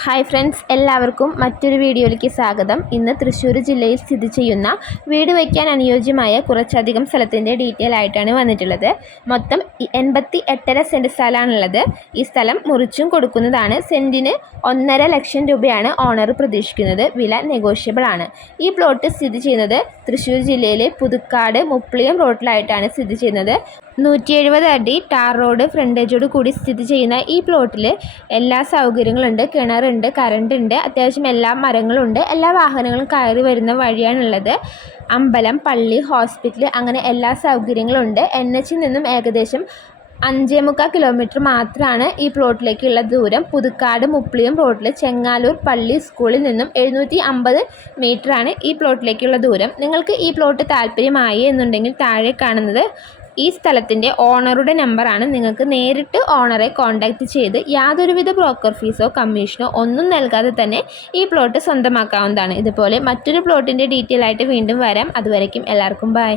Hi friends, എല്ലാവർക്കും മറ്റൊരു വീഡിയോയിലേക്ക് സ്വാഗതം. ഇന്ന് തൃശ്ശൂർ ജില്ലയിൽ സ്ഥിതി ചെയ്യുന്ന വീട് വയ്ക്കാൻ അനുയോജ്യമായ കുറച്ചധികം സ്ഥലത്തിൻ്റെ ഡീറ്റെയിൽ ആയിട്ടാണ് വന്നിട്ടുള്ളത്. മൊത്തം 88.5 സെൻറ്റ് സ്ഥലമാണുള്ളത്. ഈ സ്ഥലം മുറിച്ചും കൊടുക്കുന്നതാണ്. സെൻറ്റിന് 1.5 ലക്ഷം രൂപയാണ് ഓണർ പ്രതീക്ഷിക്കുന്നത്. വില നെഗോഷ്യബിൾ ആണ്. ഈ പ്ലോട്ട് സ്ഥിതി ചെയ്യുന്നത് തൃശ്ശൂർ ജില്ലയിലെ പുതുക്കാട് മുപ്ലിയം റോഡിലായിട്ടാണ് സ്ഥിതി ചെയ്യുന്നത്. 170 അടി ടാർ റോഡ് ഫ്രണ്ടേജോട് കൂടി സ്ഥിതി ചെയ്യുന്ന ഈ പ്ലോട്ടിൽ എല്ലാ സൗകര്യങ്ങളുണ്ട്. കിണറുണ്ട്, കറണ്ട് ഉണ്ട്, അത്യാവശ്യം എല്ലാ മരങ്ങളുണ്ട്. എല്ലാ വാഹനങ്ങളും കയറി വരുന്ന വഴിയാണുള്ളത്. അമ്പലം, പള്ളി, ഹോസ്പിറ്റൽ അങ്ങനെ എല്ലാ സൗകര്യങ്ങളും ഉണ്ട്. NHൽ നിന്നും ഏകദേശം 5.25 കിലോമീറ്റർ മാത്രമാണ് ഈ പ്ലോട്ടിലേക്കുള്ള ദൂരം. പുതുക്കാട് മുപ്ലിയം റോഡിൽ ചെങ്ങാലൂർ പള്ളി സ്കൂളിൽ നിന്നും 750 മീറ്ററാണ് ഈ പ്ലോട്ടിലേക്കുള്ള ദൂരം. നിങ്ങൾക്ക് ഈ പ്ലോട്ട് താല്പര്യമായി എന്നുണ്ടെങ്കിൽ താഴെ കാണുന്നത് ഈ സ്ഥലത്തിൻ്റെ ഓണറുടെ നമ്പറാണ്. നിങ്ങൾക്ക് നേരിട്ട് ഓണറെ കോൺടാക്റ്റ് ചെയ്ത് യാതൊരുവിധ ബ്രോക്കർ ഫീസോ കമ്മീഷനോ ഒന്നും നൽകാതെ തന്നെ ഈ പ്ലോട്ട് സ്വന്തമാക്കാവുന്നതാണ്. ഇതുപോലെ മറ്റൊരു പ്ലോട്ടിൻ്റെ ഡീറ്റെയിൽ ആയിട്ട് വീണ്ടും വരാം. അതുവരേക്കും എല്ലാവർക്കും ബൈ.